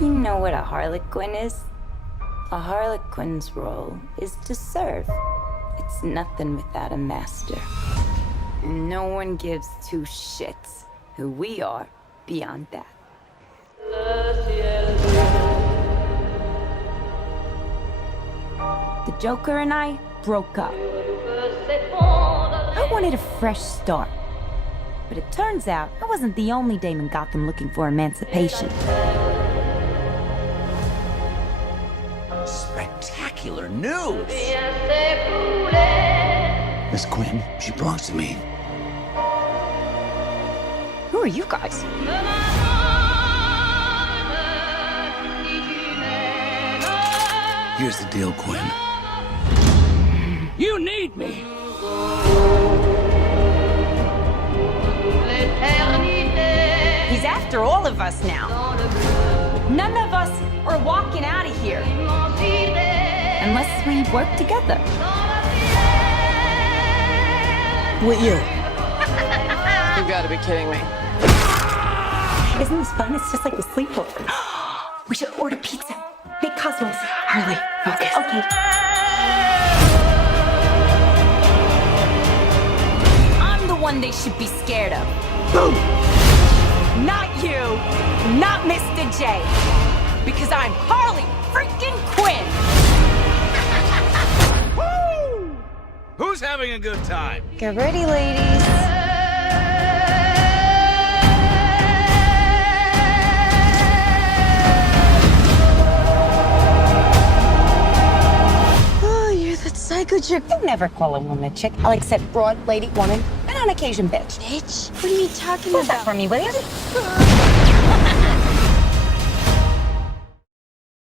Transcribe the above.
You know what a harlequin is? A harlequin's role is to serve. It's nothing without a master. No one gives two shits who we are beyond that. The Joker and I broke up. I wanted a fresh start. But it turns out I wasn't the only dame in Gotham looking for emancipation. Spectacular news! Miss Quinn, she belongs to me. Who are you guys? Here's the deal, Quinn. You need me! He's after all of us now. None of us are walking out of here. Unless we work together. With you? You gotta be kidding me. Isn't this fun? It's just like a sleepover. We should order pizza. Big Cosmos. Harley, focus. Okay. I'm the one they should be scared of. Boom! Not you. Not Mr. J. Because I'm Harley freaking Quinn. Woo! Who's having a good time? Get ready, ladies. Oh, you're that psycho chick. I never call a woman a chick. I'll accept broad, lady, woman, and on occasion, bitch. Bitch? What are you talking What's that about? for me, will you?